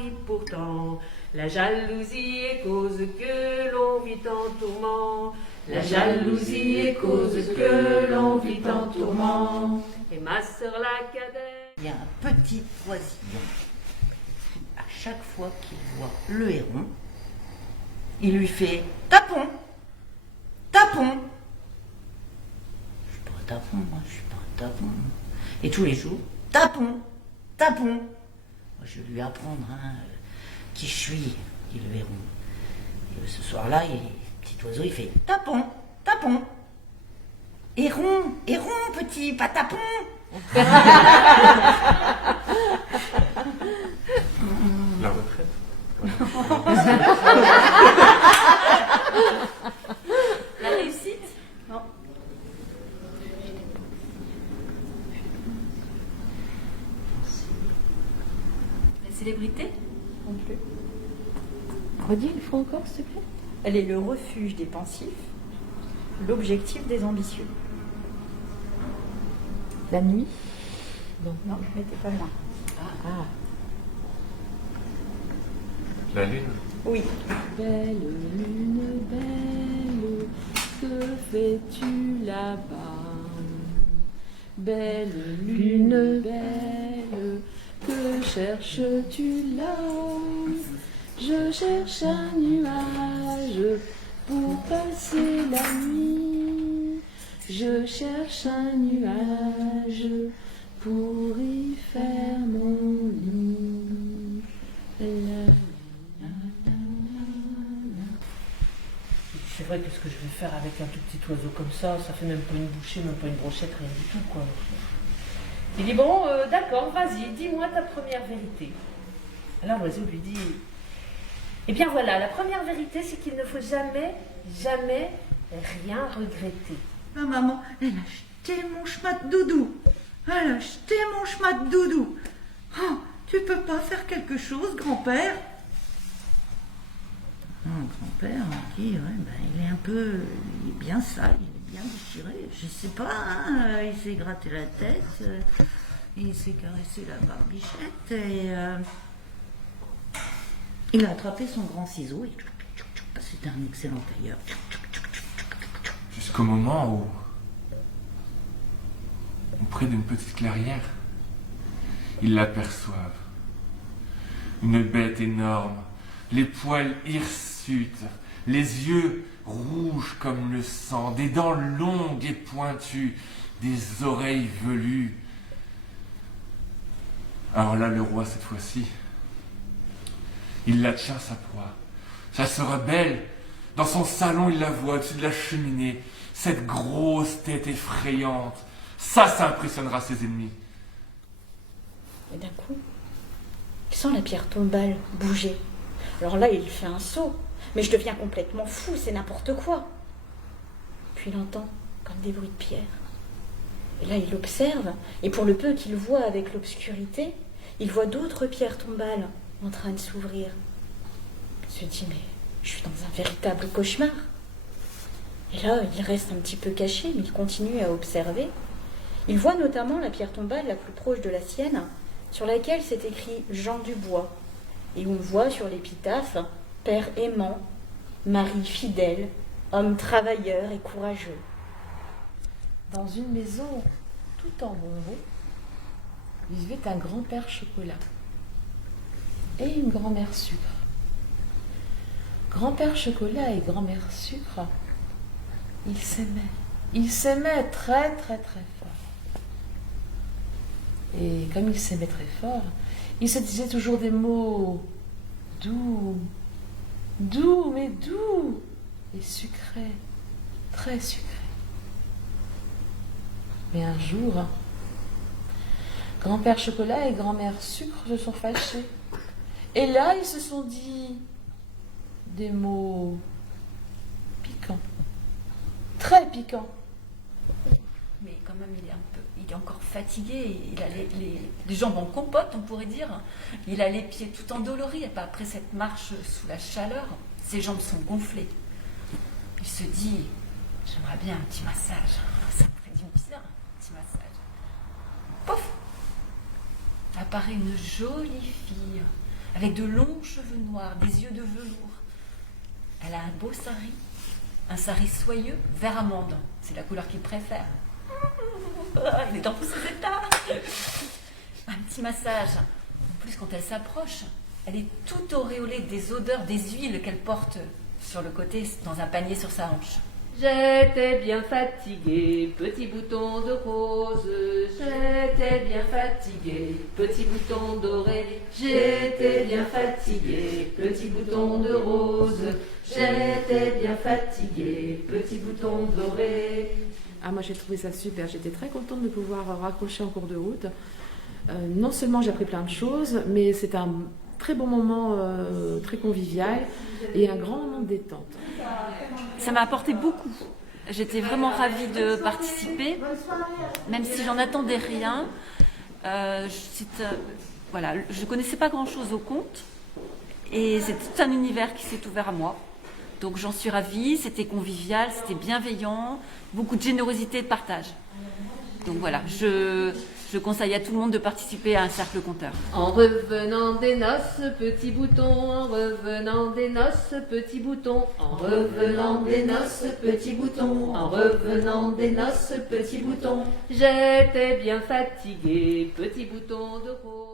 mari pourtant. La jalousie est cause que l'on vit en tourment. La jalousie est cause que l'on vit en tourment. Et ma sœur la cadette. Il y a un petit oisillon qui, à chaque fois qu'il voit le héron, il lui fait tapon, tapon. Je suis pas un tapon, moi, je suis pas un tapon. Et tous les jours, tapon, tapon. Moi, je vais lui apprendre qui je suis, dit le héron. Et ce soir-là, le petit oiseau, il fait tapon, tapon. Héron, héron, petit, pas tapon. La retraite. La réussite? Non. La célébrité? Non plus. Redis une fois encore, s'il te plaît. Elle est le refuge des pensifs, l'objectif des ambitieux. La nuit? Non, mais t'es pas loin. Ah. La lune. Oui. Belle lune, belle, que fais-tu là-bas? Belle lune, belle, que cherches-tu là? Je cherche un nuage pour passer la nuit. Je cherche un nuage pour y faire mon lit. C'est vrai que ce que je vais faire avec un tout petit oiseau comme ça fait même pas une bouchée, même pas une brochette, rien du tout, quoi. Il dit, bon, d'accord, vas-y, dis-moi ta première vérité. Alors l'oiseau lui dit, eh bien voilà, la première vérité, c'est qu'il ne faut jamais, jamais rien regretter. Ma maman, elle a acheté mon schmat doudou. Elle a acheté mon schmat doudou. Oh, tu peux pas faire quelque chose, grand-père? Grand-père, on dit, il est bien sale, il est bien déchiré. Je sais pas, hein, il s'est gratté la tête, il s'est caressé la barbichette et il a attrapé son grand ciseau et c'était un excellent tailleur. Jusqu'au moment où, près d'une petite clairière, ils l'aperçoivent. Une bête énorme, les poils hirsutes, les yeux rouges comme le sang, des dents longues et pointues, des oreilles velues. Alors là, le roi, cette fois-ci, il la tient sa proie. Ça sera belle. Dans son salon, il la voit au-dessus de la cheminée. Cette grosse tête effrayante. Ça impressionnera ses ennemis. Et d'un coup, il sent la pierre tombale bouger. Alors là, il fait un saut. Mais je deviens complètement fou, c'est n'importe quoi. Puis il entend comme des bruits de pierre. Et là, il observe. Et pour le peu qu'il voit avec l'obscurité, il voit d'autres pierres tombales en train de s'ouvrir. Il se dit, mais je suis dans un véritable cauchemar. Et là, il reste un petit peu caché, mais il continue à observer. Il voit notamment la pierre tombale la plus proche de la sienne, sur laquelle c'est écrit Jean Dubois. Et on voit sur l'épitaphe Père aimant, mari fidèle, homme travailleur et courageux. Dans une maison tout en bonbons, vivait un grand-père chocolat et une grand-mère sucre. Grand-père chocolat et grand-mère sucre, ils s'aimaient. Ils s'aimaient très très très fort. Et comme ils s'aimaient très fort, ils se disaient toujours des mots doux, doux, mais doux, et sucrés, très sucrés. Mais un jour, grand-père chocolat et grand-mère sucre se sont fâchés. Et là, ils se sont dit des mots piquants, très piquants. Mais quand même, il est encore fatigué. Il a les jambes en compote, on pourrait dire. Il a les pieds tout endoloris. Et pas après cette marche sous la chaleur, ses jambes sont gonflées. Il se dit, j'aimerais bien un petit massage. Ça me ferait du bien, un petit massage. Pouf! Apparaît une jolie fille, avec de longs cheveux noirs, des yeux de velours. Elle a un beau sari, un sari soyeux, vert amande. C'est la couleur qu'il préfère. Il est dans tous ses états. Un petit massage. En plus, quand elle s'approche, elle est toute auréolée des odeurs, des huiles qu'elle porte sur le côté, dans un panier sur sa hanche. J'étais bien fatiguée, petit bouton de rose. J'étais bien fatiguée, petit bouton doré. J'étais bien fatiguée, petit bouton de rose. J'étais bien fatiguée, petit bouton doré. Ah, moi j'ai trouvé ça super, j'étais très contente de pouvoir raccrocher en cours de route. Non seulement j'ai appris plein de choses, mais c'est un très bon moment, très convivial et un grand moment de détente. Ça m'a apporté beaucoup. J'étais vraiment ravie de participer, même si j'en attendais rien. Voilà, je ne connaissais pas grand-chose au conte et c'est tout un univers qui s'est ouvert à moi. Donc j'en suis ravie, c'était convivial, c'était bienveillant, beaucoup de générosité et de partage. Donc voilà, je conseille à tout le monde de participer à un cercle conteur. En revenant des noces, petit bouton, en revenant des noces, petit bouton, en revenant des noces, petit bouton, en revenant des noces, petit bouton. J'étais bien fatiguée, petit bouton de rose.